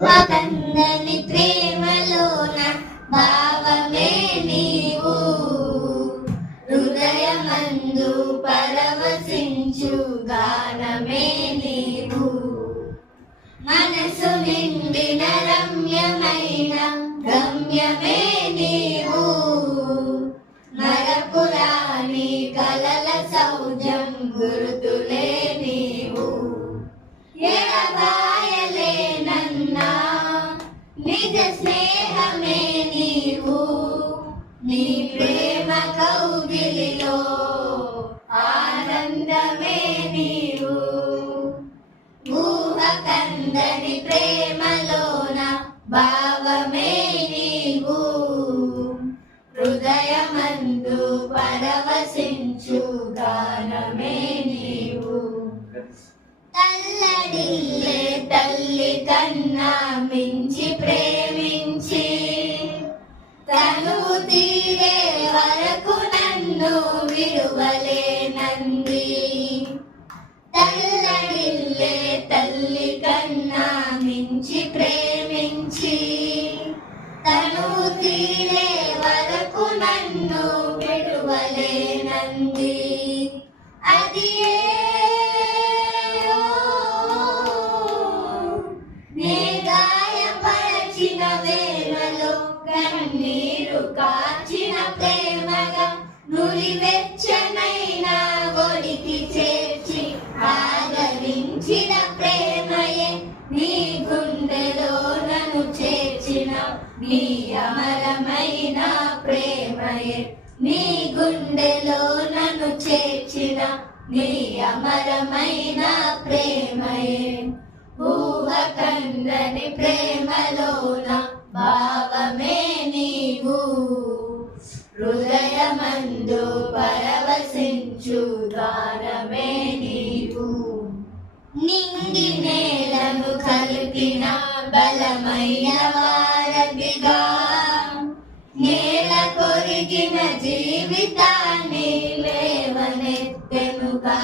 కందని ప్రేమలోన భావమే నీవు, హృదయమందు పరవశించు గానమే నీవు, మనసు నిండిన రమ్యమైన గమ్యమే నీవు, మరపురాని కలల సౌజం గుర్తులే నీవు, ఎడబాయలేనన్నా నిజ స్నేహమే నీవు, నీ ప్రేమ కౌగిలిలో ఆనందమే నీవు, ఊహ కందని ప్రేమలోన భావమే నీవు, హృదయమందు పరవశించు గానమే నీవు, తల్లడిల్లే తల్లి కన్నా మించి ప్రేమించి తనువు తీరే వరకు నన్ను విడువలేనంది, తల్లడిల్లే తల్లి కన్నా మించి ప్రేమించి తనువు తీరే వరకు నన్ను విడువలేనంది, అది గాయపరచిన వేళలో కన్నీరు కార్చిన ప్రేమగా నురివెచ్చనైన ఒడికి చేర్చి ఆదరించిన ప్రేమయే, నీ గుండెలో నన్ను చేర్చిన నీ అమరమైన ప్రేమయే, నీ గుండెలో నన్ను చేర్చిన నీ అమరమైన ప్రేమయే, ఊహ కందని ప్రేమలోన భావమే నీవు, హృదయమందు పరవశించు గానమే నీవు, నింగి నేలను కలిపిన బలమైన వారధిగా నేల కొరిగిన జీవితాన్ని లేవనెత్తెనుగా.